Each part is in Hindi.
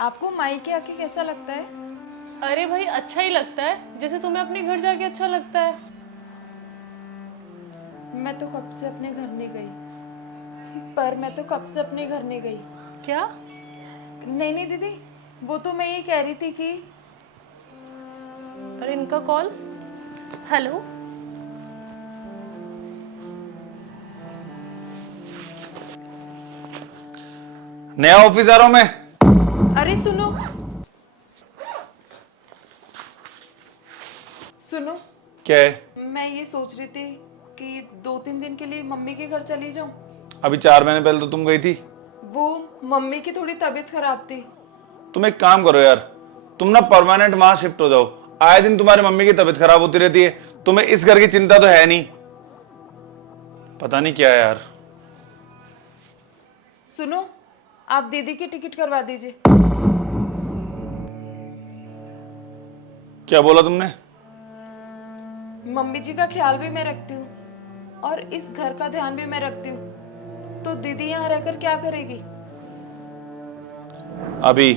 आपको मायके आके कैसा लगता है? अरे भाई अच्छा ही लगता है, जैसे तुम्हें अपने घर जाके अच्छा लगता है। मैं तो कब से अपने घर नहीं गई। पर मैं तो कब से अपने घर नहीं गई। क्या? नहीं नहीं दीदी, वो तो मैं ये कह रही थी कि अरे इनका कॉल। हेलो। नया ऑफिस आ रहा हूं मैं। अरे सुनो सुनो, क्या है? मैं ये सोच रही थी कि 2-3 दिन के लिए मम्मी के घर चली जाऊं। अभी 4 महीने पहले तो तुम गई थी। वो मम्मी की थोड़ी तबीयत खराब थी। तुम एक काम करो यार, तुम ना परमानेंट वहां शिफ्ट हो जाओ। आए दिन तुम्हारी मम्मी की तबीयत खराब होती रहती है। तुम्हें इस घर की चिंता तो है नहीं। पता नहीं क्या है यार। सुनो, आप दीदी की टिकट करवा दीजिए। क्या बोला तुमने? मम्मी जी का ख्याल भी मैं रखती हूँ और इस घर का ध्यान भी मैं रखती हूँ, तो दीदी यहाँ रहकर क्या करेगी? अभी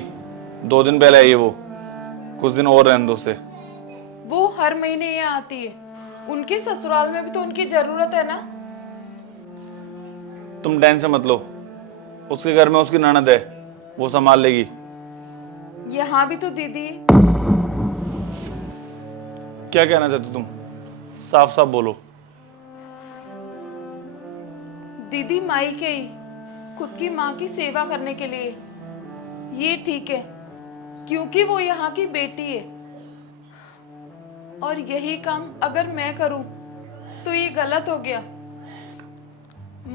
2 दिन पहले आई है वो, कुछ दिन और रहने दो उसे। वो हर महीने यहाँ आती है। उनके ससुराल में भी तो उनकी जरूरत है ना। तुम टेंशन मत लो, उसके घर में उसकी ननद है, वो संभाल लेगी। यहाँ भी तो दीदी है। क्या कहना चाहते तुम? साफ साफ बोलो। दीदी माई के ही खुद की माँ की सेवा करने के लिए ये ठीक है, क्योंकि वो यहाँ की बेटी है। और यही काम अगर मैं करूं तो ये गलत हो गया।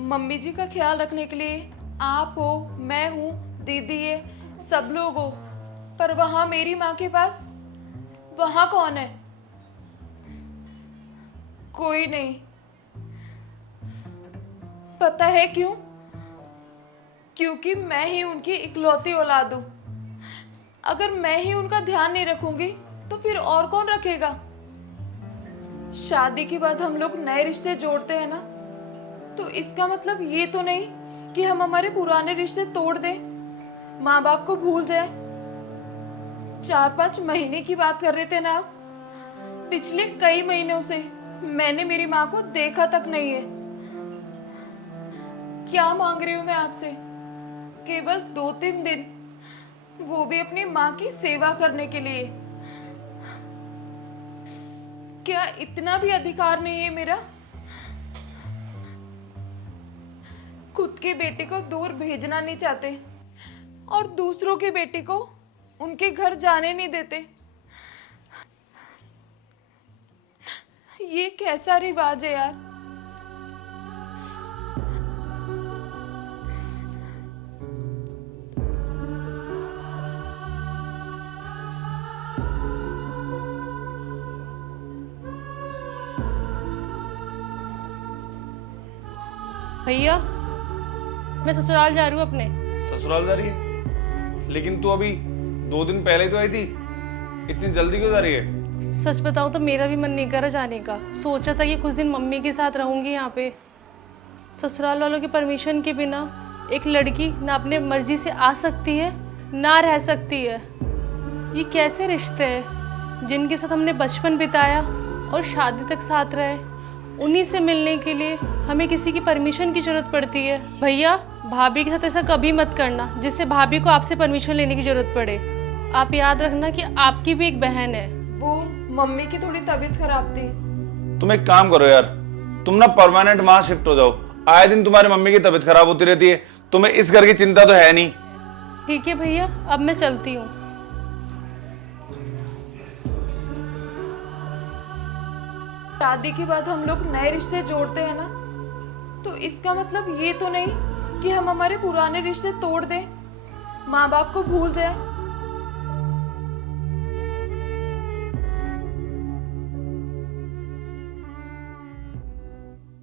मम्मी जी का ख्याल रखने के लिए आप हो, मैं हूं, दीदी है, सब लोग हो। पर वहां मेरी माँ के पास वहां कौन है? कोई नहीं। पता है क्यों? क्योंकि मैं ही उनकी इकलौती औलाद हूं। अगर मैं ही उनका ध्यान नहीं रखूंगी तो फिर और कौन रखेगा? शादी के बाद हम लोग नए रिश्ते जोड़ते हैं ना, तो इसका मतलब ये तो नहीं कि हम हमारे पुराने रिश्ते तोड़ दें, माँ बाप को भूल जाए। 4-5 महीने की बात कर रहे थे ना आप। पिछले कई महीनों से मैंने मेरी माँ को देखा तक नहीं है। क्या मांग रही हूँ मैं आपसे? केवल 2-3 दिन, वो भी अपनी माँ की सेवा करने के लिए। क्या इतना भी अधिकार नहीं है मेरा? खुद की बेटी को दूर भेजना नहीं चाहते और दूसरों की बेटी को उनके घर जाने नहीं देते। ये कैसा रिवाज है यार? भैया, मैं ससुराल जा रही हूँ अपने। ससुराल जा रही है? लेकिन तू अभी 2 दिन पहले ही तो आई थी, इतनी जल्दी क्यों जा रही है? सच बताऊँ तो मेरा भी मन नहीं कर रहा जाने का। सोचा था कि कुछ दिन मम्मी के साथ रहूंगी यहाँ पे। ससुराल वालों की परमिशन के बिना एक लड़की ना अपने मर्जी से आ सकती है ना रह सकती है। ये कैसे रिश्ते हैं जिनके साथ हमने बचपन बिताया और शादी तक साथ रहे, उन्हीं से मिलने के लिए हमें किसी की परमिशन की जरूरत पड़ती है। भैया, भाभी के साथ ऐसा कभी मत करना जिससे भाभी को आपसे परमिशन लेने की जरूरत पड़े। आप याद रखना कि आपकी भी एक बहन है। वो मम्मी की थोड़ी तबीयत खराब थी। तुम एक काम करो यार, तुम ना परमानेंट वहां शिफ्ट हो जाओ। आए दिन तुम्हारी मम्मी की तबीयत खराब होती रहती है। तुम्हें इस घर की चिंता तो है नहीं। ठीक है भैया, अब मैं चलती हूँ। शादी के बाद हम लोग नए रिश्ते जोड़ते हैं ना, तो इसका मतलब ये तो नहीं कि हम हमारे पुराने रिश्ते तोड़ दें, माँ बाप को भूल जाए।